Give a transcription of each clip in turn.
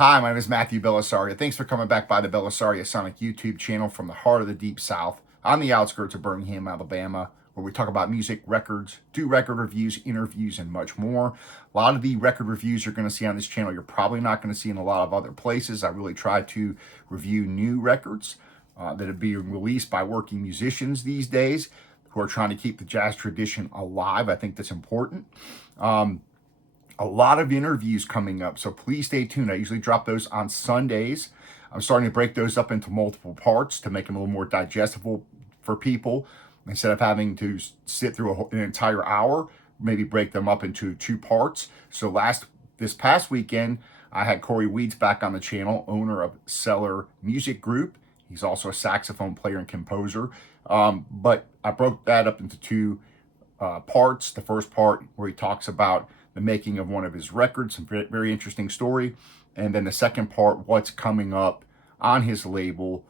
Hi, my name is Matthew Bellisario. Thanks for coming back by the BellisarioSonic YouTube channel from the heart of the Deep South on the outskirts of Birmingham, Alabama, where we talk about music, records, do record reviews, interviews, and much more. A lot of the record reviews you're going to see on this channel, you're probably not going to see in a lot of other places. I really try to review new records that are being released by working musicians these days who are trying to keep the jazz tradition alive. I think that's important. A lot of interviews coming up, so please stay tuned. I usually drop those on Sundays. I'm starting to break those up into multiple parts to make them a little more digestible for people. Instead of having to sit through an entire hour, maybe break them up into 2 parts. So this past weekend, I had Corey Weeds back on the channel, owner of Cellar Music Group. He's also a saxophone player and composer. But I broke that up into 2 parts. The first part where he talks about the making of one of his records, some very interesting story. And then the second part, what's coming up on his label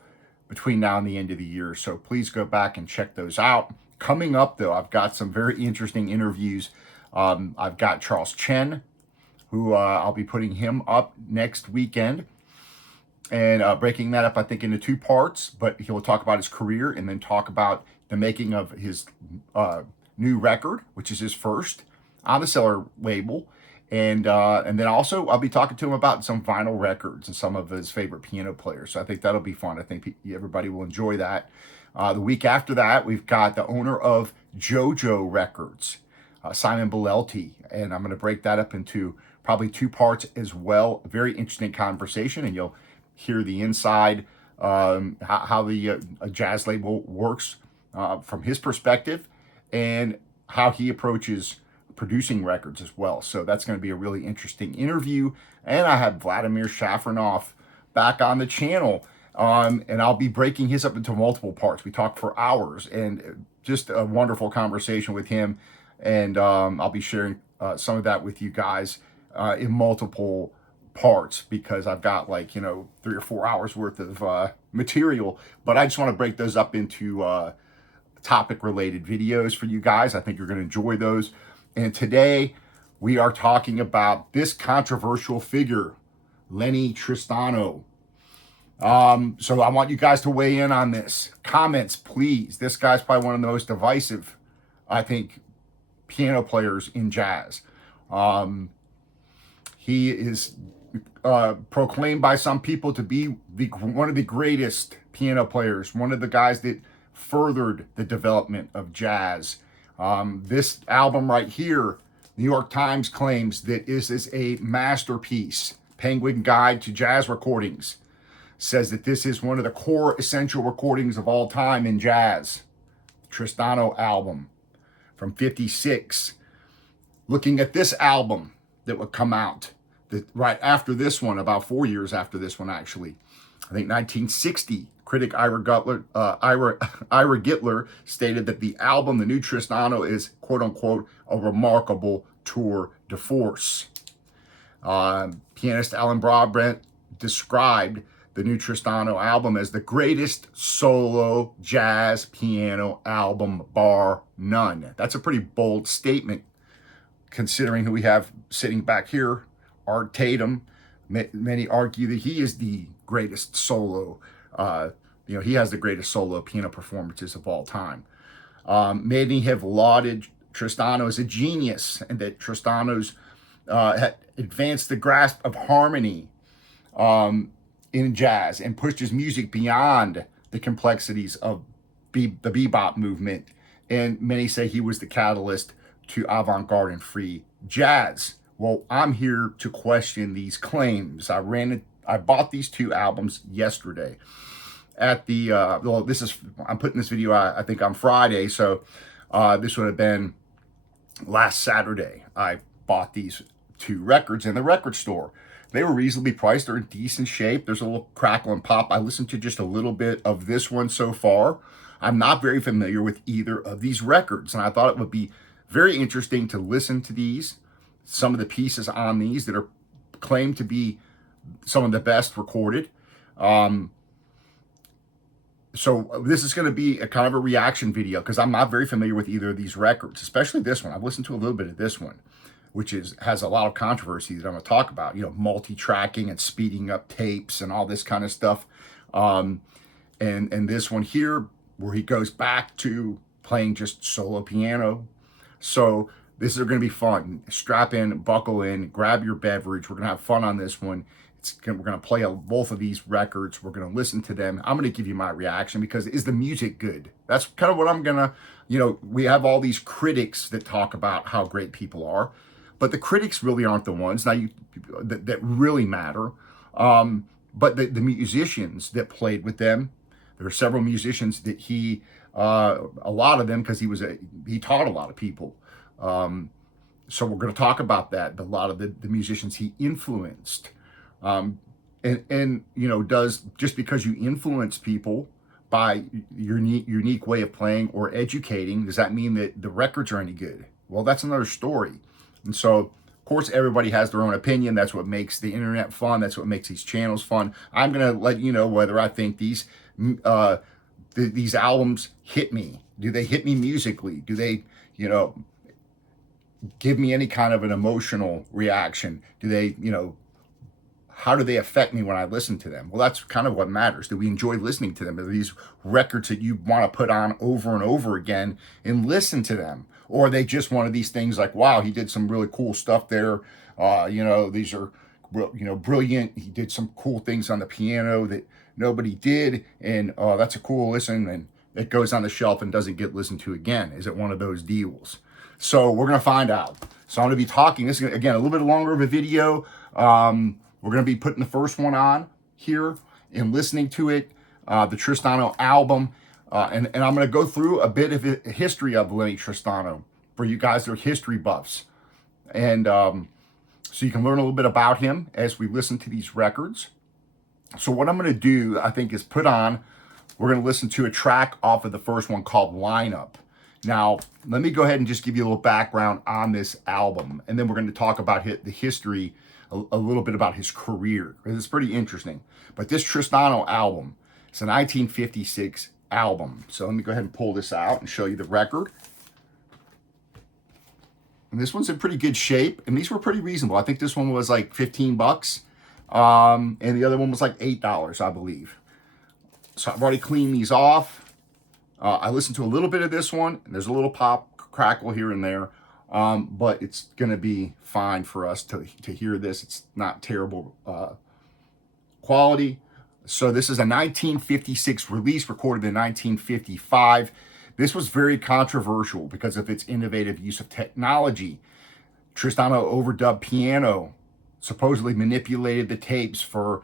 between now and the end of the year. So please go back and check those out. Coming up though, I've got some very interesting interviews. I've got Charles Chen, who I'll be putting him up next weekend and breaking that up, I think, into 2 parts, but he'll talk about his career and then talk about the making of his new record, which is his first on the Cellar label. And then also I'll be talking to him about some vinyl records and some of his favorite piano players. So I think that'll be fun. I think everybody will enjoy that. The week after that, we've got the owner of JoJo Records, Simon Bellelti, and I'm going to break that up into probably 2 parts as well. A very interesting conversation, and you'll hear the inside, how the jazz label works from his perspective and how he approaches producing records as well. So that's going to be a really interesting interview. And I have Vladimir Shafranov back on the channel, and I'll be breaking his up into multiple parts. We talked for hours, and just a wonderful conversation with him. And I'll be sharing some of that with you guys in multiple parts, because I've got 3 or 4 hours worth of material, but I just want to break those up into topic related videos for you guys. I think you're going to enjoy those. And today we are talking about this controversial figure, Lenny Tristano. So I want you guys to weigh in on this. Comments, please. This guy's probably one of the most divisive, I think, piano players in jazz. He is proclaimed by some people to be one of the greatest piano players, one of the guys that furthered the development of jazz. This album right here, New York Times claims that this is a masterpiece. Penguin Guide to Jazz Recordings says that this is one of the core essential recordings of all time in jazz. Tristano album from '56. Looking at this album that would come out right after this one, about 4 years after this one, actually, I think 1960, critic Ira Gitler stated that the album, the new Tristano, is, quote unquote, a remarkable tour de force. Pianist Alan Broadbent described the new Tristano album as the greatest solo jazz piano album, bar none. That's a pretty bold statement, considering who we have sitting back here, Art Tatum. Many argue that he is the greatest solo. He has the greatest solo piano performances of all time. Many have lauded Tristano as a genius, and that Tristano's had advanced the grasp of harmony in jazz and pushed his music beyond the complexities of the bebop movement. And many say he was the catalyst to avant-garde and free jazz. Well, I'm here to question these claims. I bought these 2 albums yesterday at the I'm putting this video out, I think, on Friday, so this would have been last Saturday. I bought these 2 records in the record store. They were reasonably priced. They're in decent shape. There's a little crackle and pop. I listened to just a little bit of this one so far. I'm not very familiar with either of these records, and I thought it would be very interesting to listen to these, some of the pieces on these that are claimed to be some of the best recorded. So this is going to be a kind of a reaction video, because I'm not very familiar with either of these records, especially this one. I've listened to a little bit of this one. which has a lot of controversy that I'm going to talk about. Multi-tracking and speeding up tapes and all this kind of stuff. And this one here, where he goes back to playing just solo piano. So this is going to be fun. Strap in, buckle in, grab your beverage. We're going to have fun on this one. We're going to play both of these records. We're going to listen to them. I'm going to give you my reaction, because is the music good? That's kind of what I'm going to, we have all these critics that talk about how great people are, but the critics really aren't the ones that really matter. But the musicians that played with them, there are several musicians that a lot of them, because he taught a lot of people. So we're going to talk about that. A lot of the musicians he influenced. Does just because you influence people by your unique way of playing or educating, does that mean that the records are any good? Well, that's another story. And so, of course, everybody has their own opinion. That's what makes the internet fun. That's what makes these channels fun. I'm going to let you know whether I think these albums hit me. Do they hit me musically? Do they, give me any kind of an emotional reaction? Do they, how do they affect me when I listen to them? Well, that's kind of what matters. Do we enjoy listening to them? Are these records that you want to put on over and over again and listen to them? Or are they just one of these things like, wow, he did some really cool stuff there. These are, brilliant. He did some cool things on the piano that nobody did. And that's a cool listen. And it goes on the shelf and doesn't get listened to again. Is it one of those deals? So we're going to find out. So I'm going to be talking. This is, again, a little bit longer of a video. We're going to be putting the first one on here and listening to it, the Tristano album. And I'm going to go through a bit of a history of Lenny Tristano for you guys that are history buffs. And so you can learn a little bit about him as we listen to these records. So what I'm going to do, I think, is we're going to listen to a track off of the first one called Lineup. Now, let me go ahead and just give you a little background on this album. And then we're going to talk about the history, a little bit about his career, because it's pretty interesting. But this Tristano album, it's a 1956 album. So let me go ahead and pull this out and show you the record. And this one's in pretty good shape, and these were pretty reasonable. I think this one was like 15 bucks, and the other one was like $8, I believe. So I've already cleaned these off. I listened to a little bit of this one, and there's a little pop crackle here and there, but it's going to be fine for us to hear this. It's not terrible quality. So this is a 1956 release, recorded in 1955. This was very controversial because of its innovative use of technology. Tristano overdubbed piano, supposedly manipulated the tapes for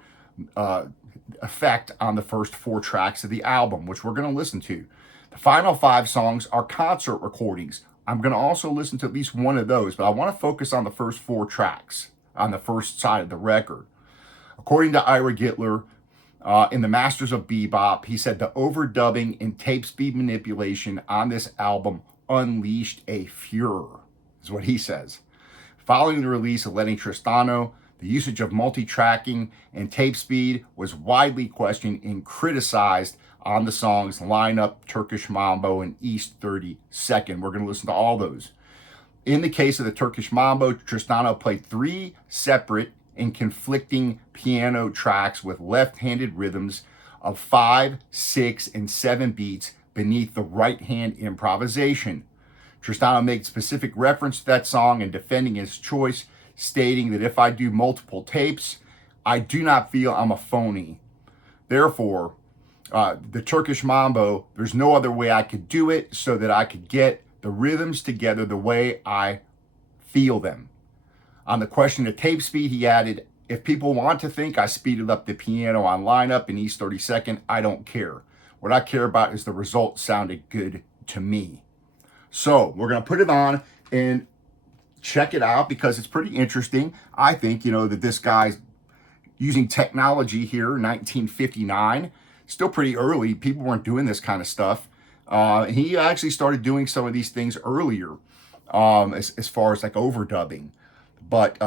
effect on the first 4 tracks of the album, which we're going to listen to. The final 5 songs are concert recordings. I'm going to also listen to at least one of those, but I want to focus on the first 4 tracks on the first side of the record. According to Ira Gitler, in the Masters of Bebop, he said the overdubbing and tape speed manipulation on this album unleashed a furor, is what he says. Following the release of Lenny Tristano, the usage of multi-tracking and tape speed was widely questioned and criticized on the songs Lineup, Turkish Mambo, and East 32nd. We're going to listen to all those. In the case of the Turkish Mambo, Tristano played 3 separate and conflicting piano tracks with left-handed rhythms of 5, 6, and 7 beats beneath the right-hand improvisation. Tristano made specific reference to that song in defending his choice, stating that if I do multiple tapes, I do not feel I'm a phony. Therefore, the Turkish Mambo, there's no other way I could do it so that I could get the rhythms together the way I feel them. On the question of tape speed, he added, if people want to think I speeded up the piano on Lineup in East 32nd, I don't care. What I care about is the result sounded good to me. So we're going to put it on and check it out because it's pretty interesting. I think, that this guy's using technology here, 1959, still pretty early. People weren't doing this kind of stuff. He actually started doing some of these things earlier, as far as like overdubbing. But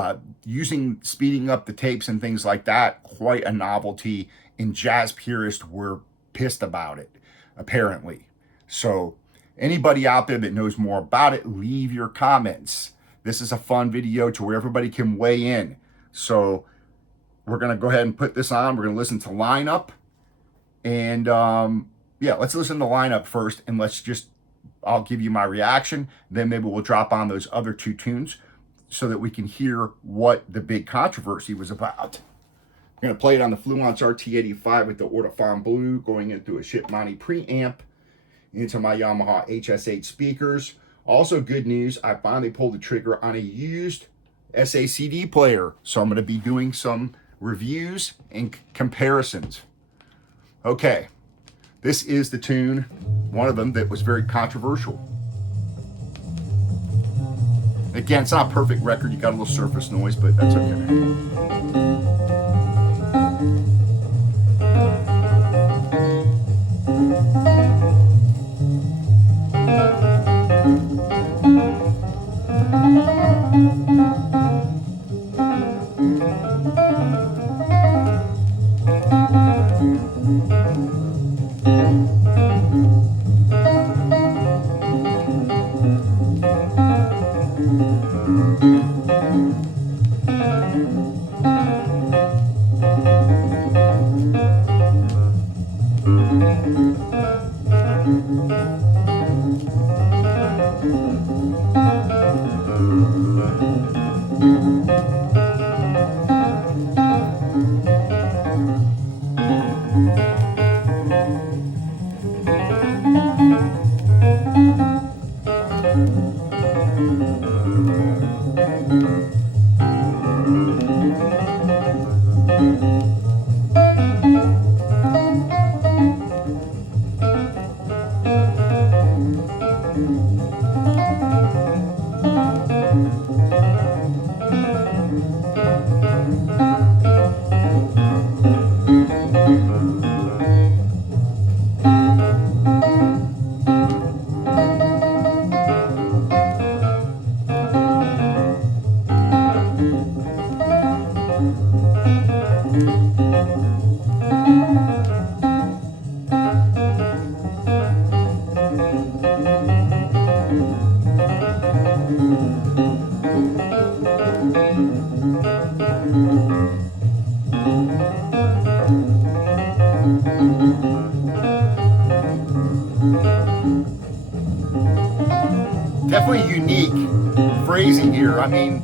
speeding up the tapes and things like that, quite a novelty, and jazz purists were pissed about it, apparently. So anybody out there that knows more about it, leave your comments. This is a fun video to where everybody can weigh in. So we're going to go ahead and put this on. We're going to listen to Lineup. And yeah, let's listen to Lineup first. And I'll give you my reaction. Then maybe we'll drop on those other two tunes so that we can hear what the big controversy was about. I'm going to play it on the Fluence RT85 with the Ortofon Blue going into a Shipmoney preamp into my Yamaha HS8 speakers. Also good news, I finally pulled the trigger on a used SACD player. So I'm going to be doing some reviews and comparisons. Okay, this is the tune, one of them that was very controversial. Again, it's not a perfect record. You got a little surface noise, but that's okay. Definitely unique phrasing here. I mean,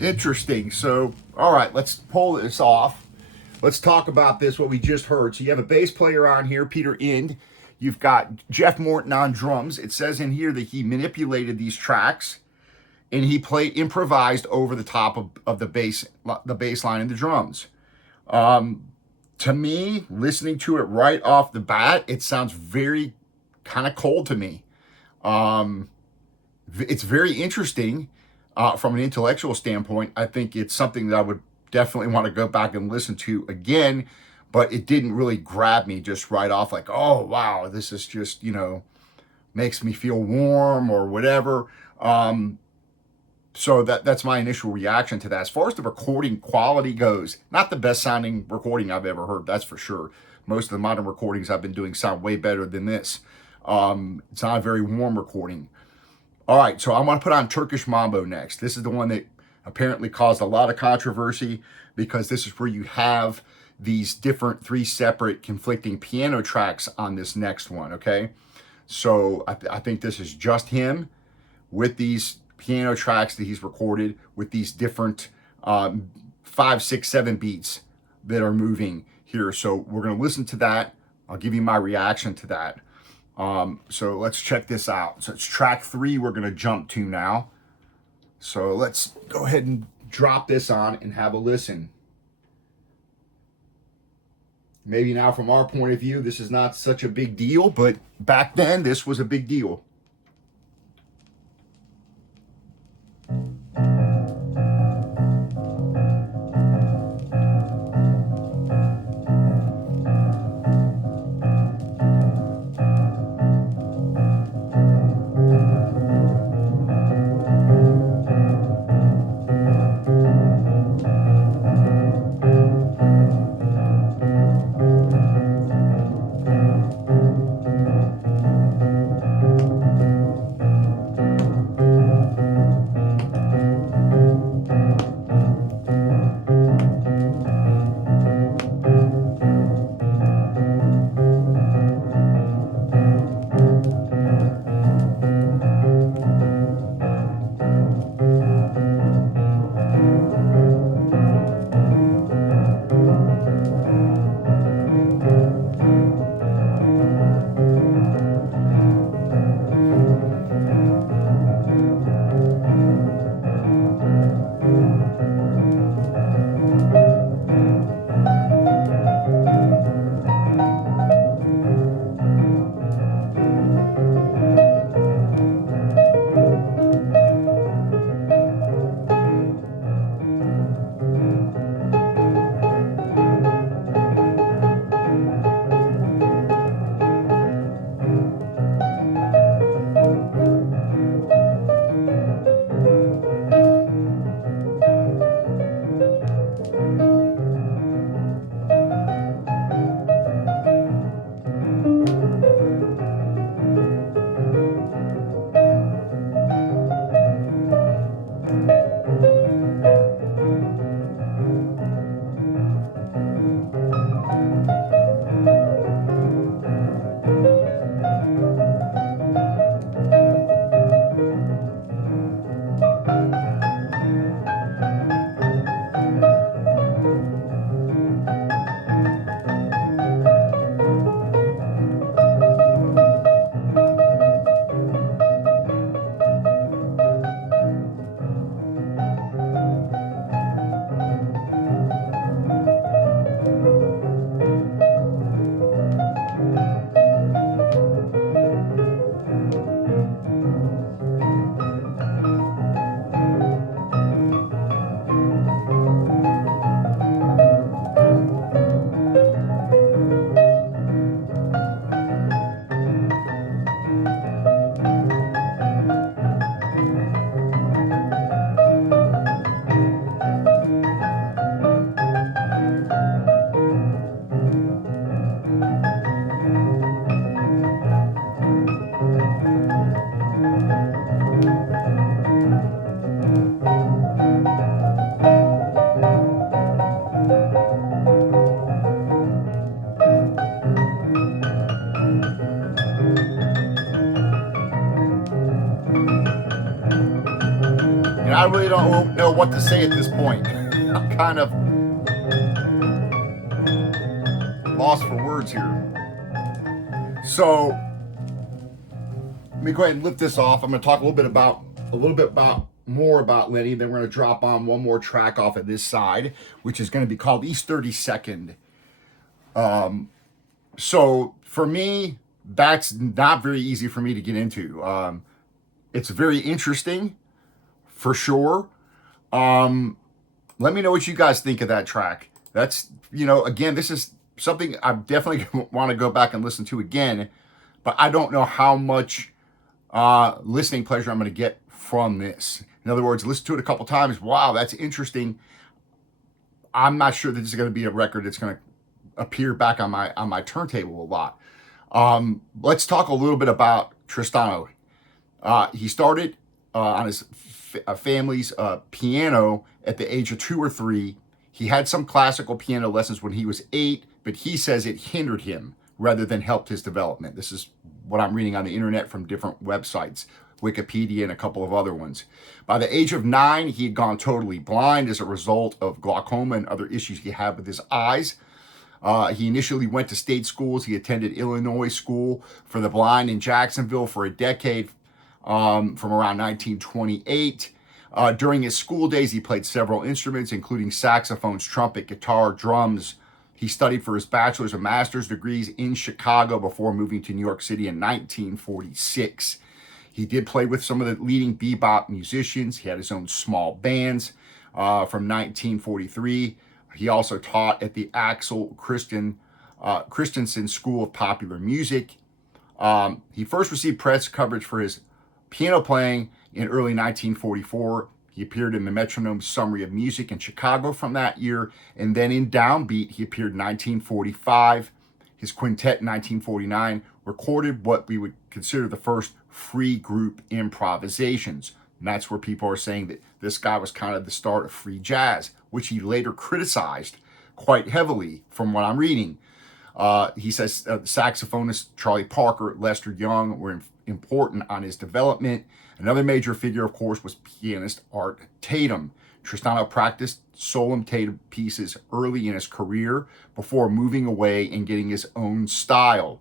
interesting. So, all right, let's pull this off. Let's talk about this, what we just heard. So you have a bass player on here, Peter Ind. You've got Jeff Morton on drums. It says in here that he manipulated these tracks and he improvised over the top of the bass line and the drums. To me, listening to it right off the bat, it sounds very kind of cold to me. It's very interesting from an intellectual standpoint. I think it's something that I would definitely want to go back and listen to again, but it didn't really grab me just right off like, oh, wow, this is just, makes me feel warm or whatever. So that's my initial reaction to that. As far as the recording quality goes, not the best sounding recording I've ever heard, that's for sure. Most of the modern recordings I've been doing sound way better than this. It's not a very warm recording. All right, so I'm going to put on Turkish Mambo next. This is the one that apparently caused a lot of controversy because this is where you have these different 3 separate conflicting piano tracks on this next one, okay? So I think this is just him with these piano tracks that he's recorded with these different 5, 6, 7 beats that are moving here. So we're going to listen to that. I'll give you my reaction to that. So let's check this out. So it's track 3 we're going to jump to now. So let's go ahead and drop this on and have a listen. Maybe now from our point of view, this is not such a big deal, but back then this was a big deal. And I really don't know what to say at this point. I'm kind of lost for words here. So let me go ahead and lift this off. I'm going to talk a little bit more about Lenny. Then we're going to drop on one more track off of this side, which is going to be called East 32nd. So for me, that's not very easy for me to get into. It's very interesting, for sure. Let me know what you guys think of that track. That's, again, this is something I definitely want to go back and listen to again, but I don't know how much listening pleasure I'm going to get from this. In other words, listen to it a couple times. Wow, that's interesting. I'm not sure that this is going to be a record that's going to appear back on my turntable a lot. Let's talk a little bit about Tristano. He started on his family's piano at the age of 2 or 3. He had some classical piano lessons when he was 8, but he says it hindered him rather than helped his development. This is what I'm reading on the internet from different websites, Wikipedia and a couple of other ones. By the age of 9, he had gone totally blind as a result of glaucoma and other issues he had with his eyes. He initially went to state schools. He attended Illinois School for the Blind in Jacksonville for a decade, from around 1928. During his school days, he played several instruments, including saxophones, trumpet, guitar, drums. He studied for his bachelor's and master's degrees in Chicago before moving to New York City in 1946. He did play with some of the leading bebop musicians. He had his own small bands from 1943. He also taught at the Axel Christensen School of Popular Music. He first received press coverage for his piano playing in early 1944. He appeared in the Metronome Summary of Music in Chicago from that year, and then in Downbeat, he appeared in 1945. His quintet in 1949 recorded what we would consider the first free group improvisations. And that's where people are saying that this guy was kind of the start of free jazz, which he later criticized quite heavily from what I'm reading. He says saxophonist Charlie Parker, Lester Young were important on his development. Another major figure, of course, was pianist Art Tatum. Tristano practiced solo Tatum pieces early in his career before moving away and getting his own style.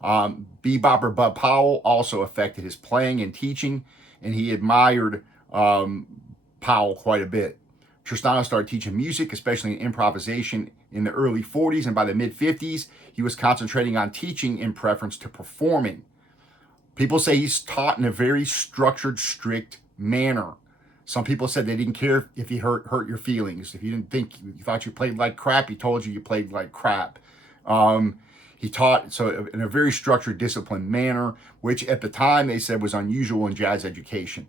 Bebopper Bud Powell also affected his playing and teaching, and he admired Powell quite a bit. Tristano started teaching music, especially in improvisation, in the early 40s, and by the mid-50s, he was concentrating on teaching in preference to performing. People say he's taught in a very structured, strict manner. Some people said they didn't care if he hurt your feelings. If you didn't think, you thought you played like crap, he told you played like crap. He taught so in a very structured, disciplined manner, which at the time they said was unusual in jazz education.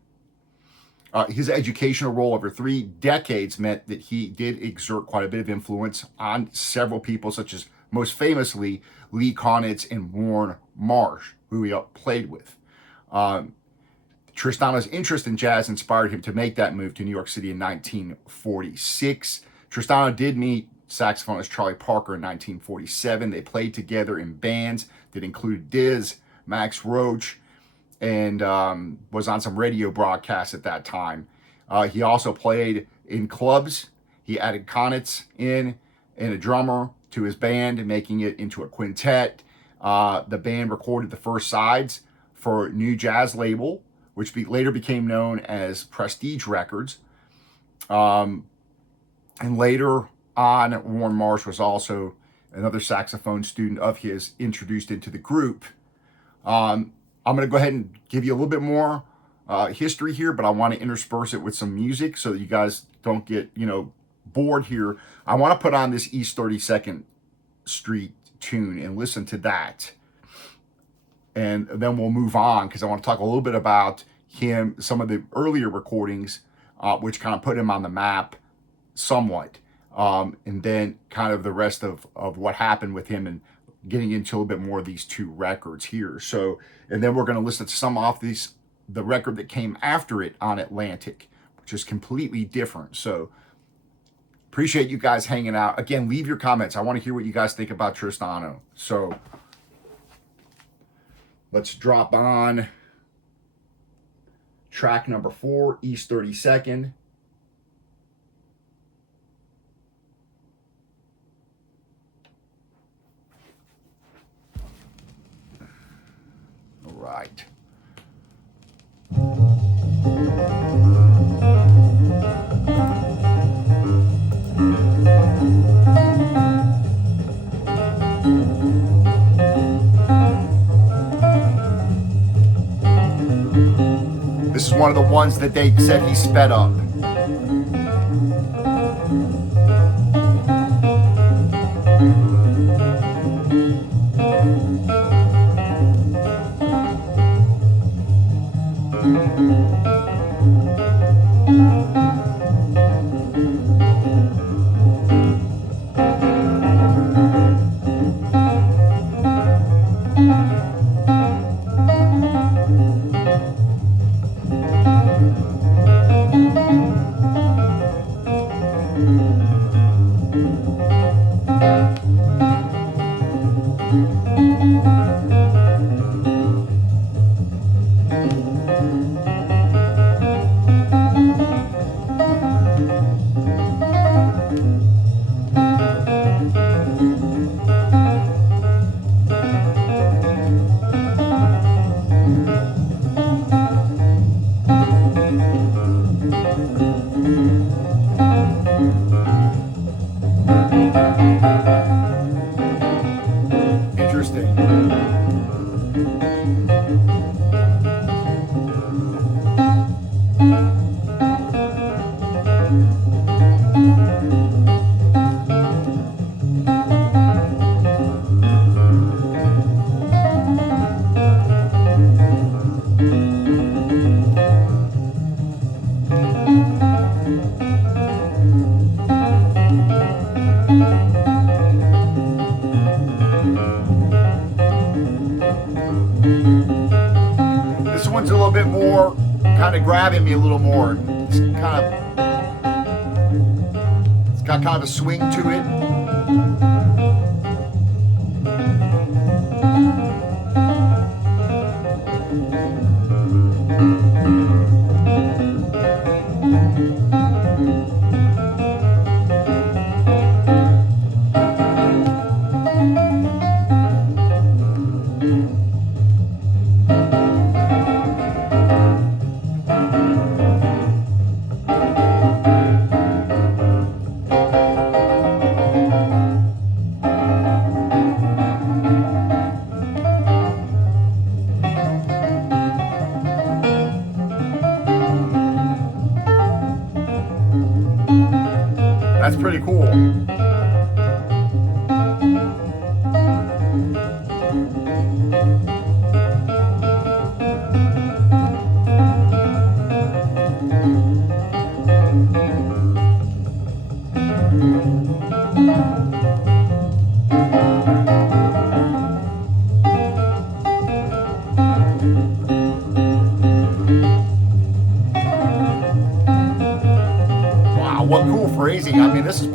His educational role over 3 decades meant that he did exert quite a bit of influence on several people, such as most famously Lee Konitz and Warren Marsh, who he played with. Tristano's interest in jazz inspired him to make that move to New York City in 1946. Tristano did meet saxophonist Charlie Parker in 1947. They played together in bands that included Diz, Max Roach, and was on some radio broadcasts at that time. He also played in clubs. He added Konitz and a drummer to his band, making it into a quintet. The band recorded the first sides for a new jazz label, which later became known as Prestige Records. And later on, Warren Marsh was also another saxophone student of his, introduced into the group. I'm going to go ahead and give you a little bit more history here, but I want to intersperse it with some music so that you guys don't get, bored here. I want to put on this East 32nd Street tune and listen to that. And then we'll move on because I want to talk a little bit about him, some of the earlier recordings, which kind of put him on the map somewhat. And then kind of the rest of what happened with him and getting into a little bit more of these 2 records here. So, and then we're going to listen to some off the record that came after it on Atlantic, which is completely different. So appreciate you guys hanging out. Again, leave your comments. I want to hear what you guys think about Tristano. So let's drop on track number 4, East 32nd. All right. This is one of the ones that they said he sped up. This one's a little bit more kind of grabbing me a little more. It's got kind of a swing to it. That's pretty cool. Wow, what cool phrasing. I mean, this is...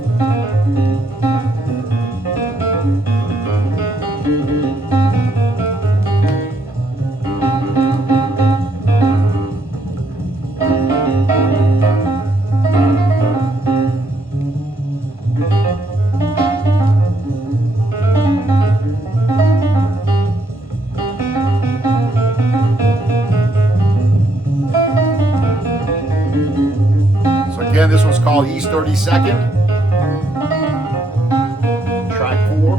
Again, this one's called East 32nd, track 4.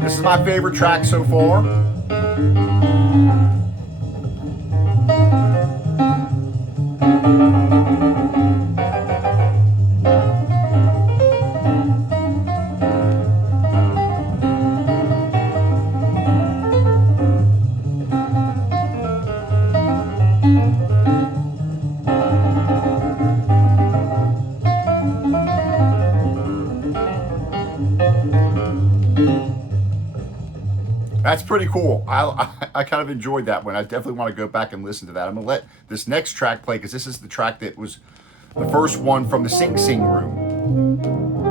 This is my favorite track so far. That's pretty cool. I kind of enjoyed that one. I definitely want to go back and listen to that. I'm going to let this next track play because this is the track that was the first one from the Sing Sing Room,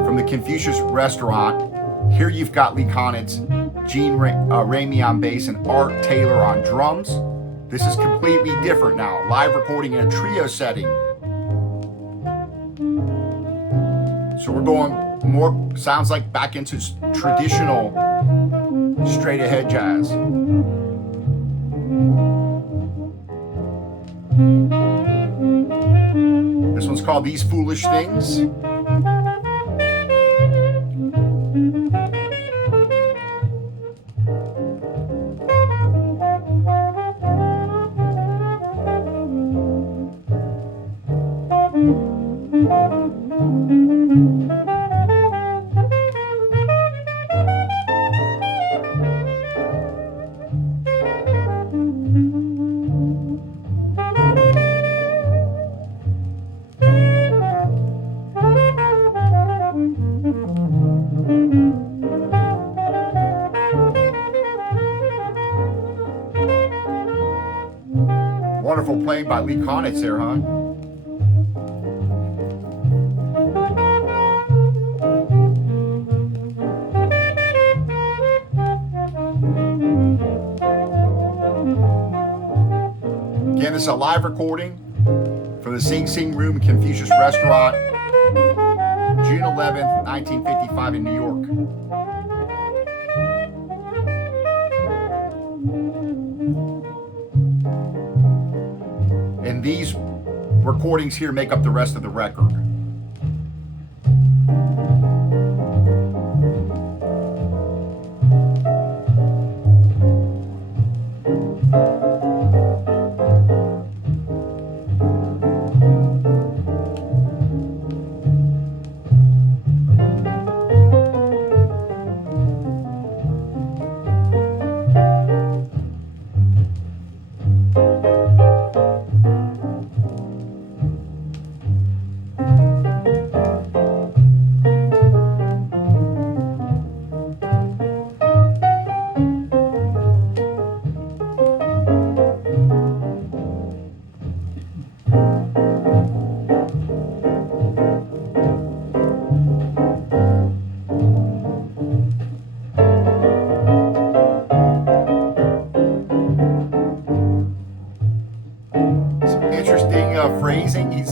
from the Confucius Restaurant. Here you've got Lee Konitz, Gene Ramey on bass, and Art Taylor on drums. This is completely different now. Live recording in a trio setting. So we're going more, sounds like back into traditional straight ahead jazz. This one's called These Foolish Things. Wonderful playing by Lee Konitz there, huh? Again, this is a live recording for the Sing Sing Room Confucius Restaurant, June 11th, 1955 in New York. And these recordings here make up the rest of the record. phrasing. He's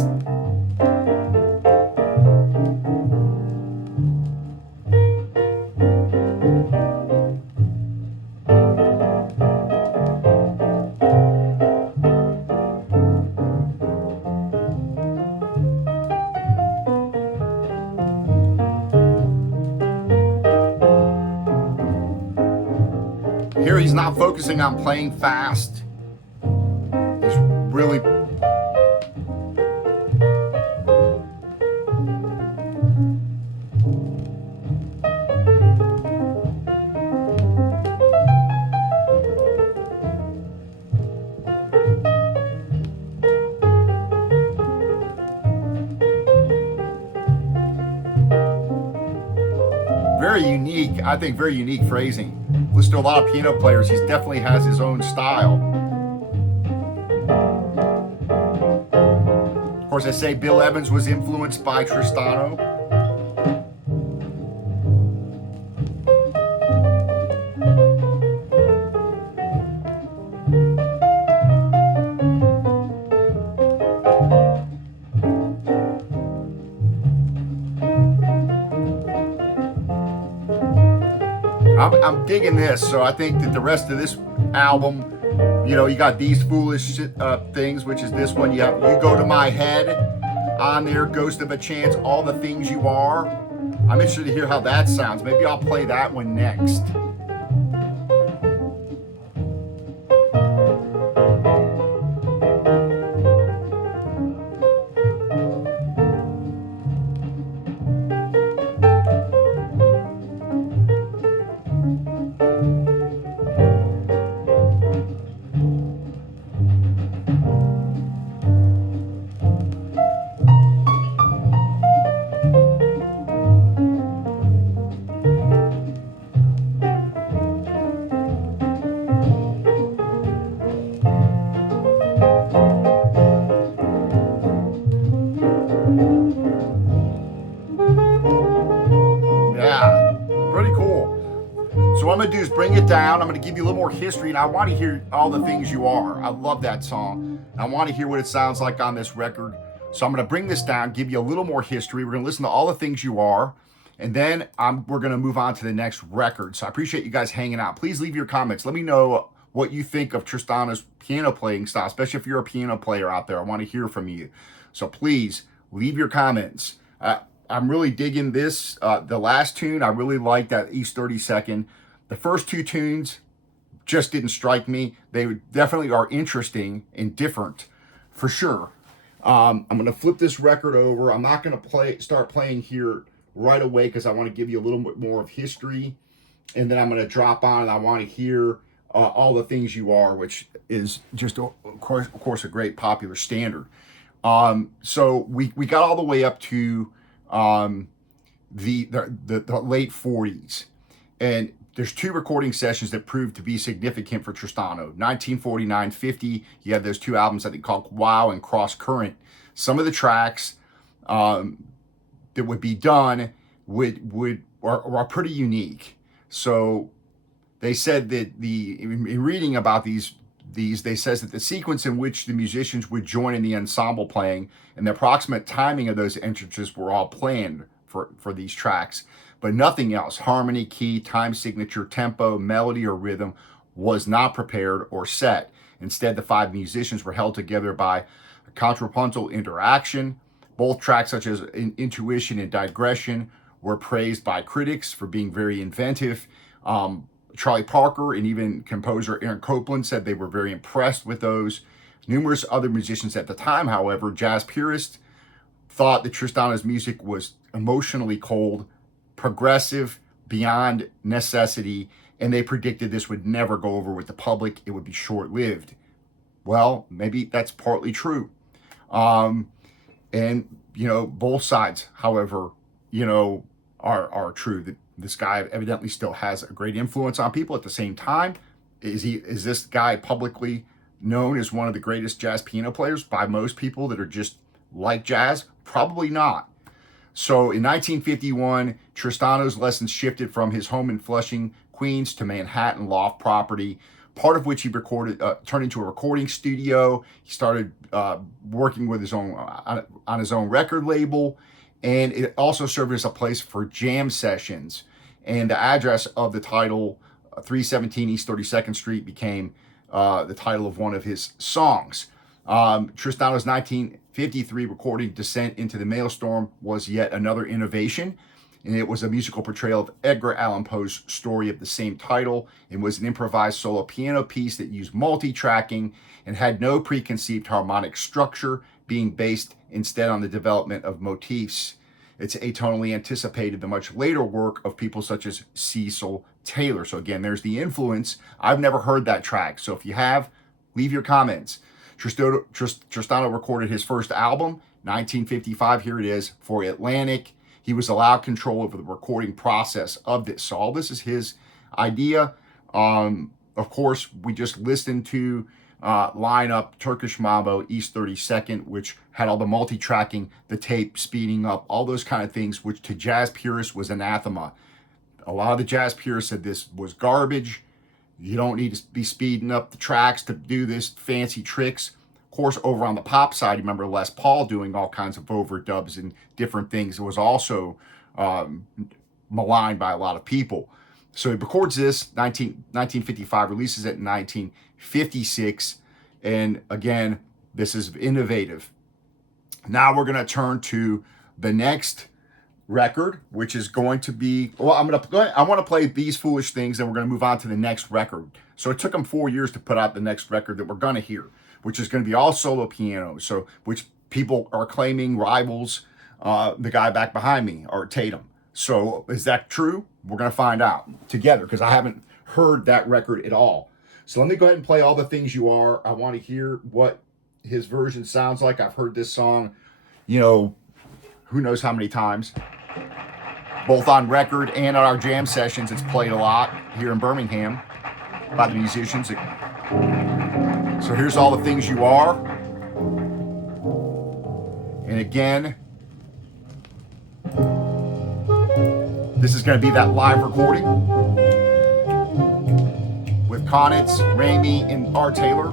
here, he's not focusing on playing fast. He's really very unique, I think very unique phrasing. Listen to a lot of piano players, he definitely has his own style. Of course, I say Bill Evans was influenced by Tristano. I'm digging this, so I think that the rest of this album, you know, you got These Foolish Things, which is this one. You have You Go to My Head on there, Ghost of a Chance, All the Things You Are. I'm interested to hear how that sounds. Maybe I'll play that one next. So what I'm going to do is bring it down. I'm going to give you a little more history, and I want to hear All the Things You Are. I love that song. I want to hear what it sounds like on this record. So I'm going to bring this down, give you a little more history. We're going to listen to All the Things You Are, and then we're going to move on to the next record. So I appreciate you guys hanging out. Please leave your comments. Let me know what you think of Tristano's piano playing style, especially if you're a piano player out there. I want to hear from you. So please leave your comments. I'm really digging this. The last tune, I really like that East 32nd. The first two tunes just didn't strike me. They definitely are interesting and different, for sure. I'm going to flip this record over. I'm not going to start playing here right away because I want to give you a little bit more of history. And then I'm going to drop on and I want to hear All the Things You Are, which is just, of course, a great popular standard. So we got all the way up to the late 40s. And there's two recording sessions that proved to be significant for Tristano. 1949-50, you have those two albums I think called Wow and Cross Current. Some of the tracks that would be done are pretty unique. So they said that in reading about these they says that the sequence in which the musicians would join in the ensemble playing and the approximate timing of those entrances were all planned for these tracks. But nothing else, harmony, key, time signature, tempo, melody, or rhythm, was not prepared or set. Instead, the five musicians were held together by a contrapuntal interaction. Both tracks, such as Intuition and Digression, were praised by critics for being very inventive. Charlie Parker and even composer Aaron Copland said they were very impressed with those. Numerous other musicians at the time, however, jazz purists, thought that Tristano's music was emotionally cold, progressive, beyond necessity, and they predicted this would never go over with the public. It would be short-lived. Well, maybe that's partly true. And, you know, both sides, however, you know, are true. That this guy evidently still has a great influence on people. At the same time, is this guy publicly known as one of the greatest jazz piano players by most people that are just like jazz? Probably not. So in 1951, Tristano's lessons shifted from his home in Flushing, Queens to Manhattan loft property part of which he recorded, turned into a recording studio. He started working with his own on his own record label, and it also served as a place for jam sessions. And the address of the title, 317 East 32nd Street, became the title of one of his songs. Tristano's 1953 recording Descent into the Maelstrom was yet another innovation, and it was a musical portrayal of Edgar Allan Poe's story of the same title, and was an improvised solo piano piece that used multi-tracking and had no preconceived harmonic structure, being based instead on the development of motifs. It's atonally anticipated the much later work of people such as Cecil Taylor. So again, there's the influence. I've never heard that track, so if you have, leave your comments. Tristano recorded his first album, 1955, here it is, for Atlantic. He was allowed control over the recording process of this. So all this is his idea. Of course, we just listened to line up Turkish Mambo, East 32nd, which had all the multi-tracking, the tape speeding up, all those kind of things, which to jazz purists was anathema. A lot of the jazz purists said this was garbage. You don't need to be speeding up the tracks to do this fancy tricks. Of course, over on the pop side, you remember Les Paul doing all kinds of overdubs and different things. It was also maligned by a lot of people. So he records this 1955, releases it in 1956. And again, this is innovative. Now we're going to turn to the next record, which is going to be, well, I want to play These Foolish Things, and we're going to move on to the next record. So it took him 4 years to put out the next record that we're going to hear, which is going to be all solo piano. So, which people are claiming rivals the guy back behind me, or Tatum. So is that true? We're going to find out together, because I haven't heard that record at all. So let me go ahead and play All the Things You Are. I want to hear what his version sounds like. I've heard this song, who knows how many times, both on record and on our jam sessions. It's played a lot here in Birmingham by the musicians. So here's All the Things You Are. And again, this is going to be that live recording with Conitz, Ramey, and R. Taylor.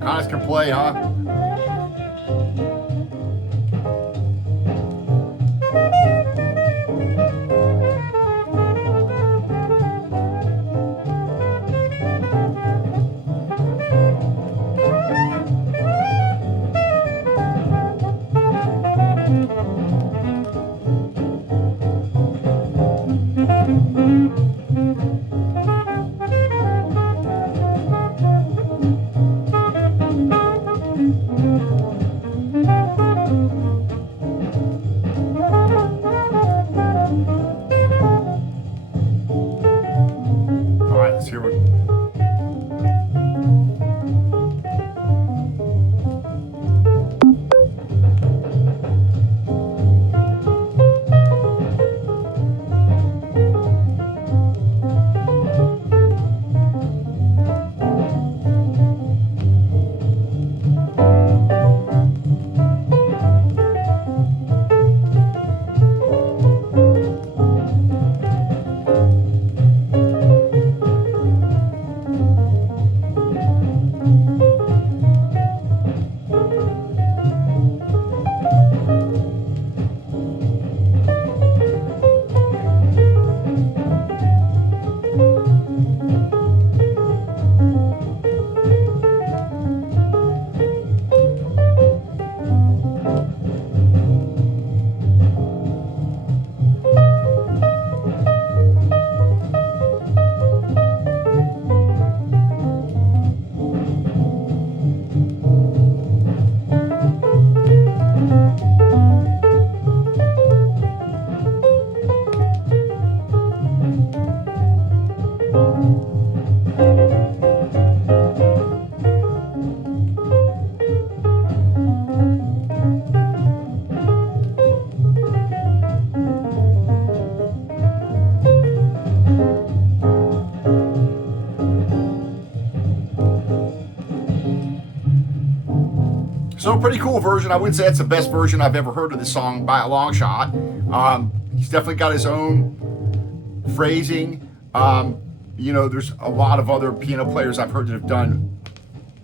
Conitz can play, huh? pretty cool version. I wouldn't say it's the best version I've ever heard of this song by a long shot. He's definitely got his own phrasing. There's a lot of other piano players I've heard that have done,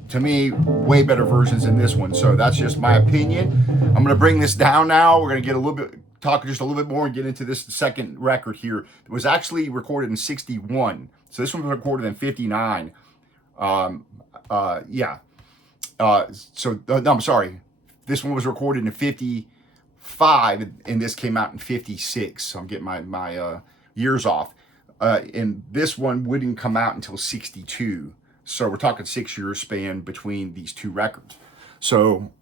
to me, way better versions than this one. So that's just my opinion. I'm going to bring this down now. We're going to get a little bit, talk just a little bit more and get into this second record here. It was actually recorded in 61. So this one was recorded in 59. No, I'm sorry. This one was recorded in 55 and this came out in 56. So I'm getting my years off. And this one wouldn't come out until 62. So we're talking 6 years span between these two records. So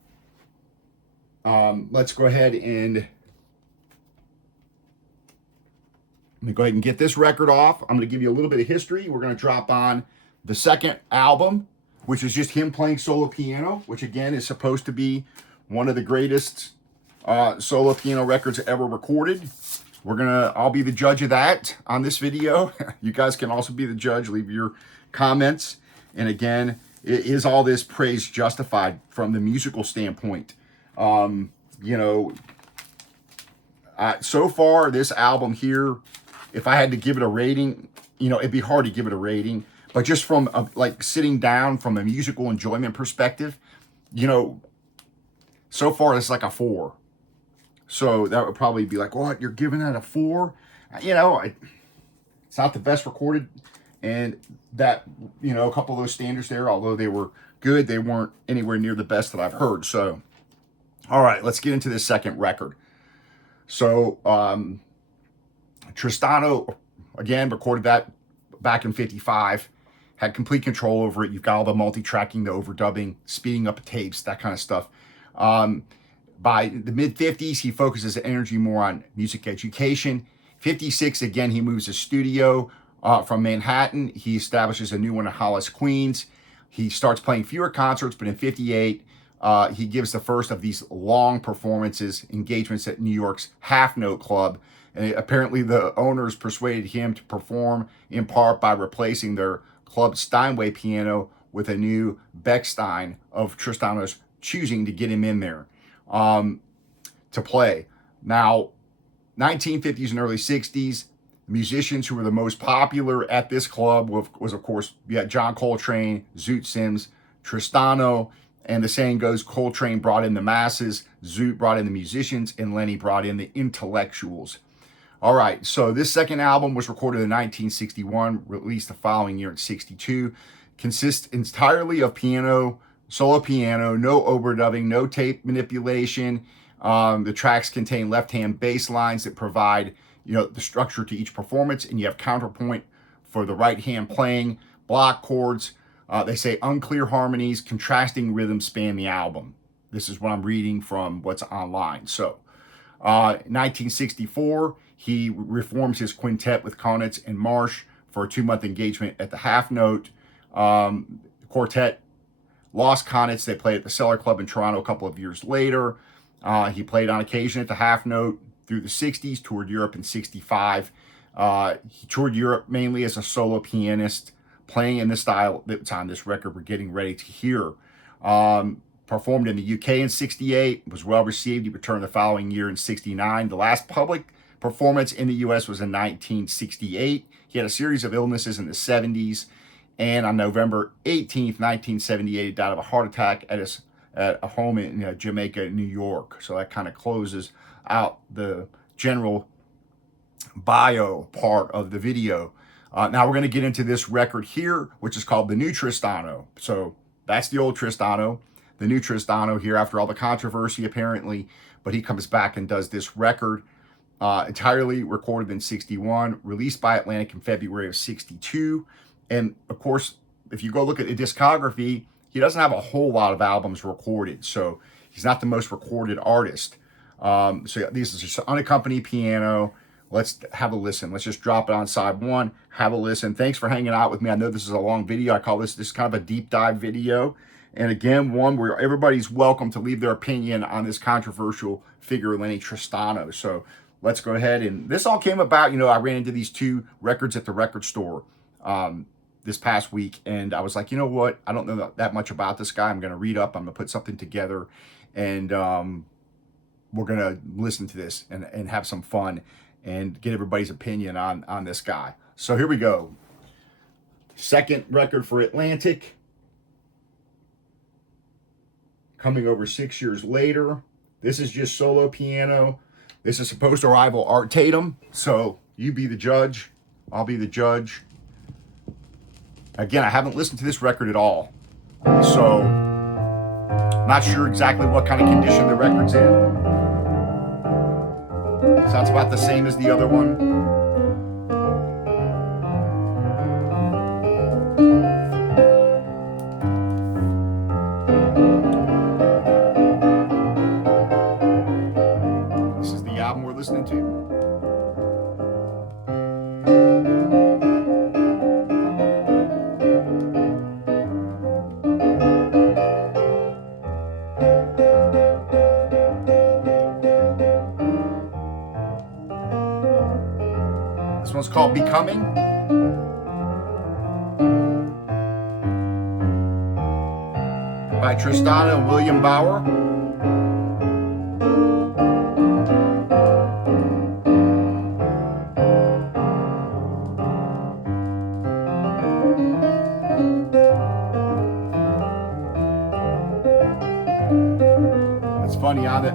let's go ahead and get this record off. I'm going to give you a little bit of history. We're going to drop on the second album, which is just him playing solo piano, which again is supposed to be one of the greatest solo piano records ever recorded. I'll be the judge of that on this video. You guys can also be the judge. Leave your comments. And again, is all this praise justified from the musical standpoint? So far, this album here, if I had to give it a rating, it'd be hard to give it a rating. But just from sitting down from a musical enjoyment perspective, so far it's like a 4. So that would probably be like, what, you're giving that a 4? It's not the best recorded. And that, a couple of those standards there, although they were good, they weren't anywhere near the best that I've heard. So, all right, let's get into this second record. So, Tristano, again, recorded that back in 55, had complete control over it. You've got all the multi-tracking, the overdubbing, speeding up tapes, that kind of stuff. By the mid-50s, he focuses energy more on music education. 56, again, he moves his studio from Manhattan. He establishes a new one in Hollis, Queens. He starts playing fewer concerts, but in 58, he gives the first of these long performances, engagements at New York's Half Note Club. And apparently the owners persuaded him to perform in part by replacing their club Steinway piano with a new Bechstein of Tristano's choosing to get him in there to play. Now, 1950s and early 60s, musicians who were the most popular at this club was of course, you had John Coltrane, Zoot Sims, Tristano, and the saying goes, Coltrane brought in the masses, Zoot brought in the musicians, and Lenny brought in the intellectuals. All right, so this second album was recorded in 1961, released the following year in 62, consists entirely of piano, solo piano, no overdubbing, no tape manipulation. The tracks contain left-hand bass lines that provide, the structure to each performance, and you have counterpoint for the right-hand playing, block chords. They say unclear harmonies, contrasting rhythms span the album. This is what I'm reading from what's online. So, 1964, he reforms his quintet with Kaunitz and Marsh for a 2-month engagement at the Half Note. Quartet lost Kaunitz. They played at the Cellar Club in Toronto a couple of years later. He played on occasion at the Half Note through the 60s, toured Europe in 65. He toured Europe mainly as a solo pianist, playing in the style that's on this record we're getting ready to hear. Performed in the UK in 68, was well received. He returned the following year in 69. The last public performance in the US was in 1968. He had a series of illnesses in the 70s. And on November 18th, 1978, he died of a heart attack at a home in Jamaica, New York. So that kind of closes out the general bio part of the video. Now we're going to get into this record here, which is called The New Tristano. So that's the old Tristano, the new Tristano here after all the controversy apparently. But he comes back and does this record, entirely recorded in 61, released by Atlantic in February of 62. And of course, if you go look at the discography, he doesn't have a whole lot of albums recorded. So he's not the most recorded artist. So this is just unaccompanied piano. Let's have a listen. Let's just drop it on side 1. Have a listen. Thanks for hanging out with me. I know this is a long video. I call this kind of a deep dive video. And again, one where everybody's welcome to leave their opinion on this controversial figure, Lenny Tristano. So let's go ahead. And this all came about, I ran into these 2 records at the record store this past week. And I was like, you know what? I don't know that much about this guy. I'm going to read up. I'm going to put something together and we're going to listen to this and have some fun and get everybody's opinion on this guy. So here we go. Second record for Atlantic, coming over 6 years later. This is just solo piano. This is supposed to rival Art Tatum, so you be the judge. I'll be the judge. Again, I haven't listened to this record at all, so not sure exactly what kind of condition the record's in. Sounds about the same as the other one. This is the album we're listening to. This one's called Becoming. By Tristano and William Bauer. It's funny how that,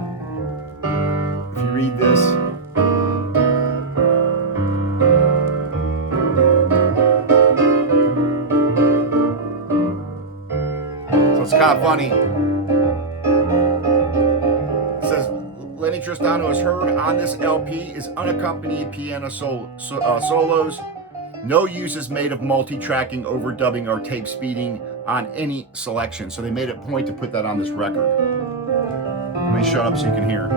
if you read this, it's kind of funny. It says Lenny Tristano is heard on this LP is unaccompanied piano solos. No use is made of multi-tracking, overdubbing, or tape speeding on any selection. So they made it a point to put that on this record. Let me shut up so you can hear.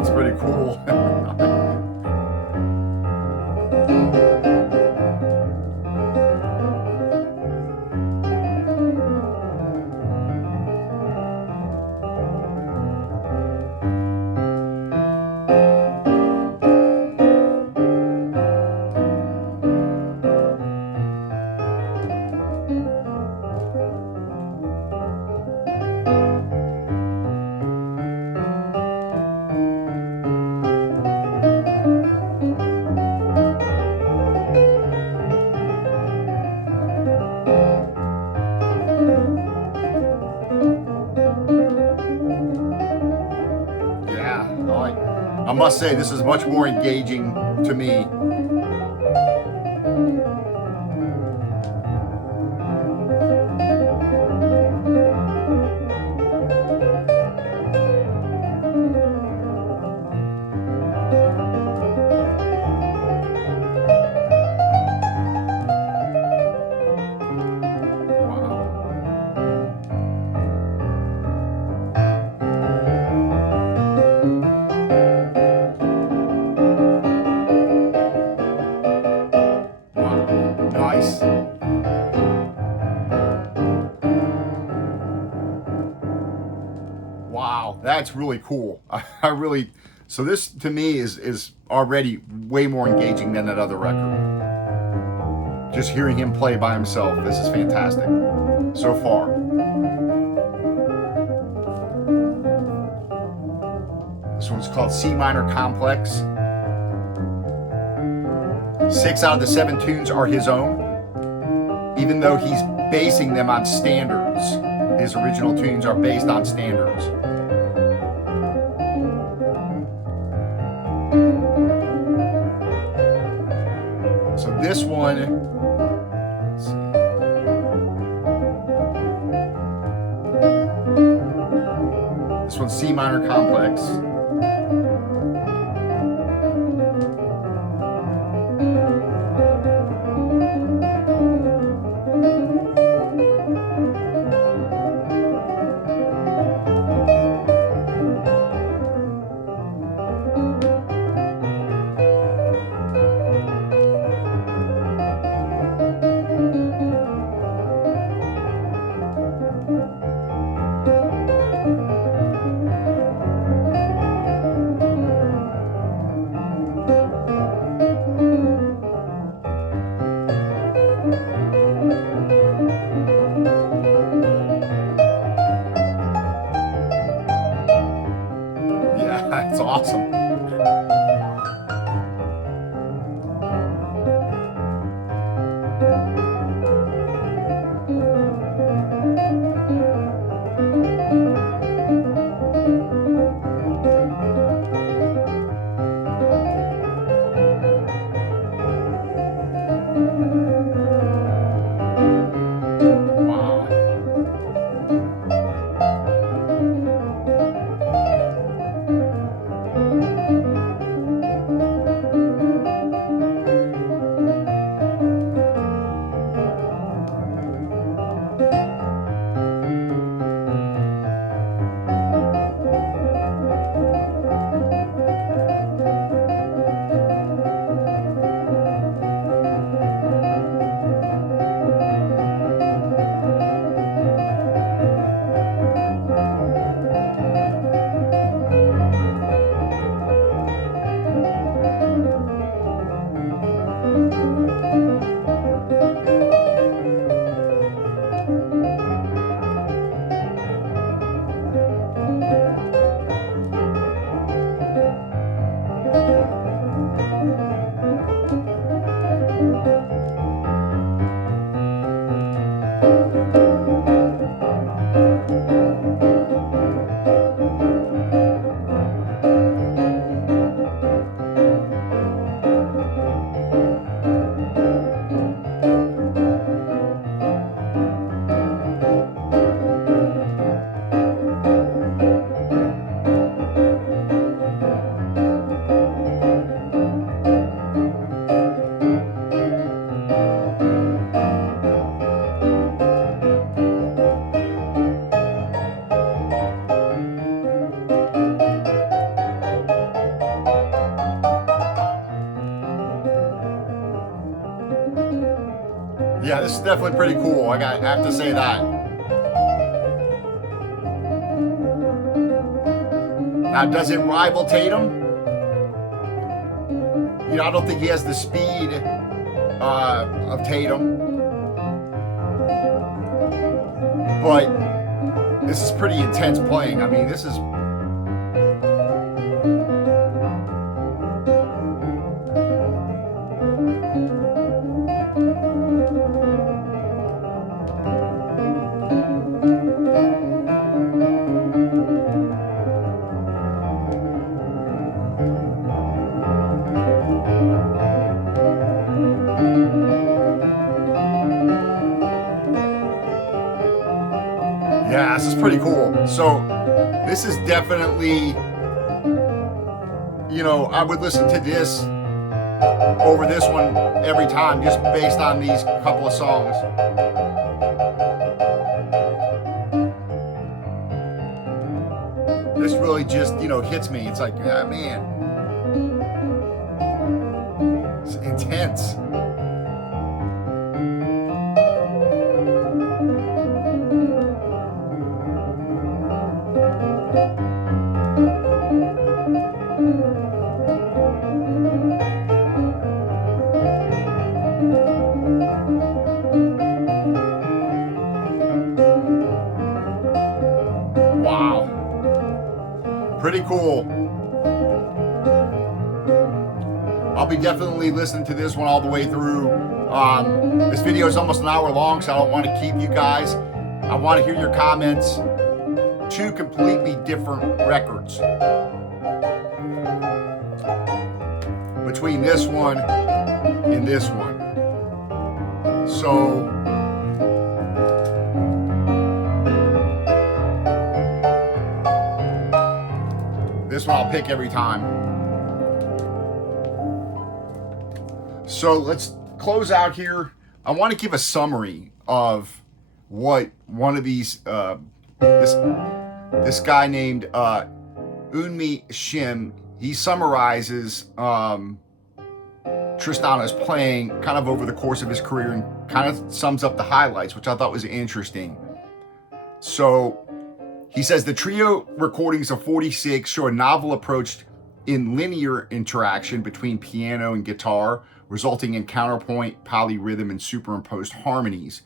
It's pretty cool. I must say, this is much more engaging to me. Nice. Wow, that's really cool. I really So this to me is already way more engaging than that other record. Just hearing him play by himself, this is fantastic so far. This one's called C Minor Complex. 6 out of the 7 tunes are his own, even though he's basing them on standards. His original tunes are based on standards. So this one, let's see. This one's C Minor Complex. That's awesome. Yeah, this is definitely pretty cool. I have to say that. Now, does it rival Tatum? You know, I don't think he has the speed of Tatum, but this is pretty intense playing. I mean, this is. Yeah, this is pretty cool. So this is definitely, you know, I would listen to this over this one every time just based on these couple of songs. This really just, you know, hits me. It's like, yeah, man, it's intense. cool. I'll be definitely listening to this one all the way through. This video is almost an hour long, so I don't want to keep you guys. I want to hear your comments. Two completely different records between this one and this one. So this one I'll pick every time. So let's close out here. I want to give a summary of what one of these this guy named Unmi Shim, he summarizes Tristano's playing kind of over the course of his career and kind of sums up the highlights, which I thought was interesting. So he says the trio recordings of 46 show a novel approach in linear interaction between piano and guitar, resulting in counterpoint, polyrhythm, and superimposed harmonies.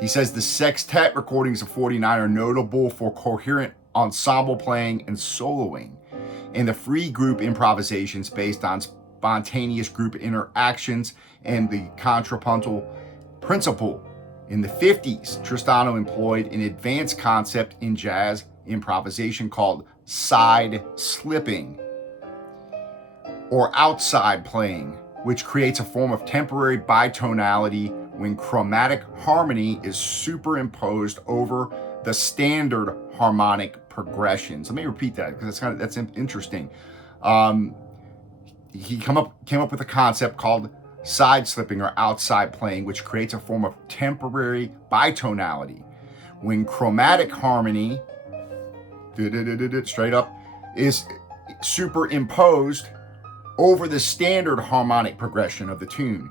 He says the sextet recordings of 49 are notable for coherent ensemble playing and soloing, and the free group improvisations based on spontaneous group interactions and the contrapuntal principle. In the 50s, Tristano employed an advanced concept in jazz improvisation called side slipping or outside playing, which creates a form of temporary bitonality when chromatic harmony is superimposed over the standard harmonic progressions. Let me repeat that because that's interesting. He came up with a concept called side slipping or outside playing, which creates a form of temporary bitonality when chromatic harmony straight up is superimposed over the standard harmonic progression of the tune.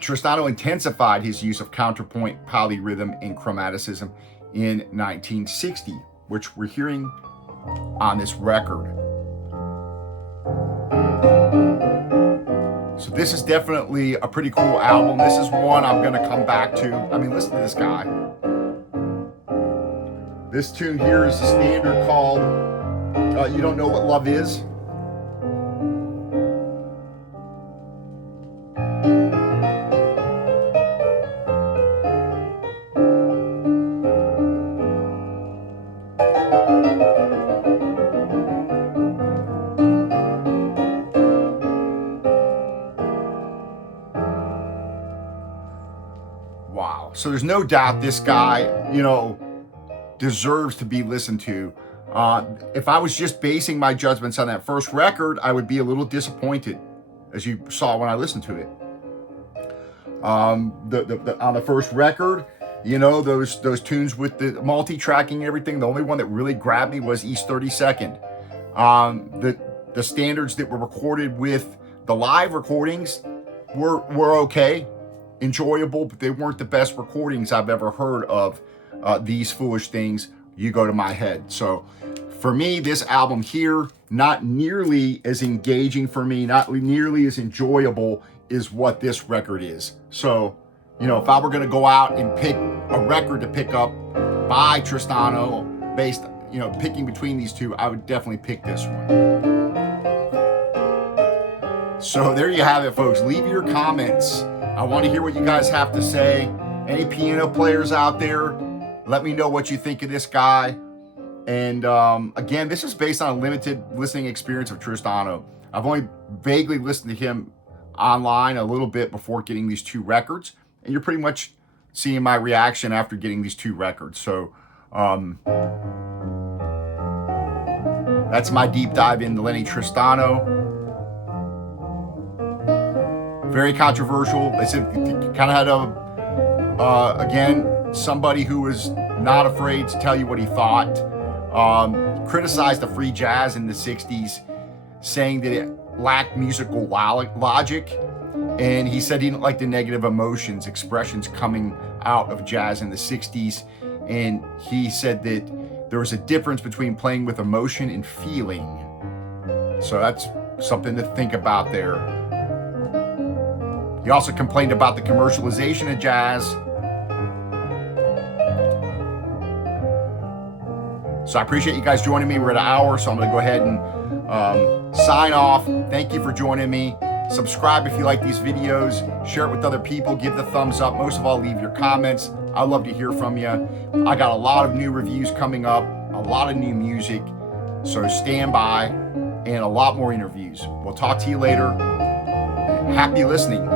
Tristano intensified his use of counterpoint, polyrhythm, and chromaticism in 1960, which we're hearing on this record. So this is definitely a pretty cool album. This is one I'm going to come back to. I mean, listen to this guy. This tune here is a standard called You Don't Know What Love Is. Wow. So there's no doubt this guy, deserves to be listened to. If I was just basing my judgments on that first record, I would be a little disappointed, as you saw when I listened to it. On the first record, those tunes with the multi-tracking and everything, the only one that really grabbed me was East 32nd. The standards that were recorded with the live recordings were okay, enjoyable, but they weren't the best recordings I've ever heard of. These Foolish Things, You Go to My Head. So for me, this album here, not nearly as engaging for me, not nearly as enjoyable as what this record is. So, if I were going to go out and pick a record to pick up by Tristano, based, picking between these two, I would definitely pick this one. So there you have it, folks. Leave your comments. I want to hear what you guys have to say. Any piano players out there, let me know what you think of this guy. And again, this is based on a limited listening experience of Tristano. I've only vaguely listened to him online a little bit before getting these two records. And you're pretty much seeing my reaction after getting these two records. So that's my deep dive into Lenny Tristano. Very controversial. They said kind of had again, somebody who was not afraid to tell you what he thought. Criticized the free jazz in the 60s, saying that it lacked musical logic. And he said he didn't like the negative expressions coming out of jazz in the 60s. And he said that there was a difference between playing with emotion and feeling. So that's something to think about there. He also complained about the commercialization of jazz. So I appreciate you guys joining me. We're at an hour, so I'm going to go ahead and sign off. Thank you for joining me. Subscribe if you like these videos. Share it with other people. Give the thumbs up. Most of all, leave your comments. I'd love to hear from you. I got a lot of new reviews coming up, a lot of new music. So stand by, and a lot more interviews. We'll talk to you later. Happy listening.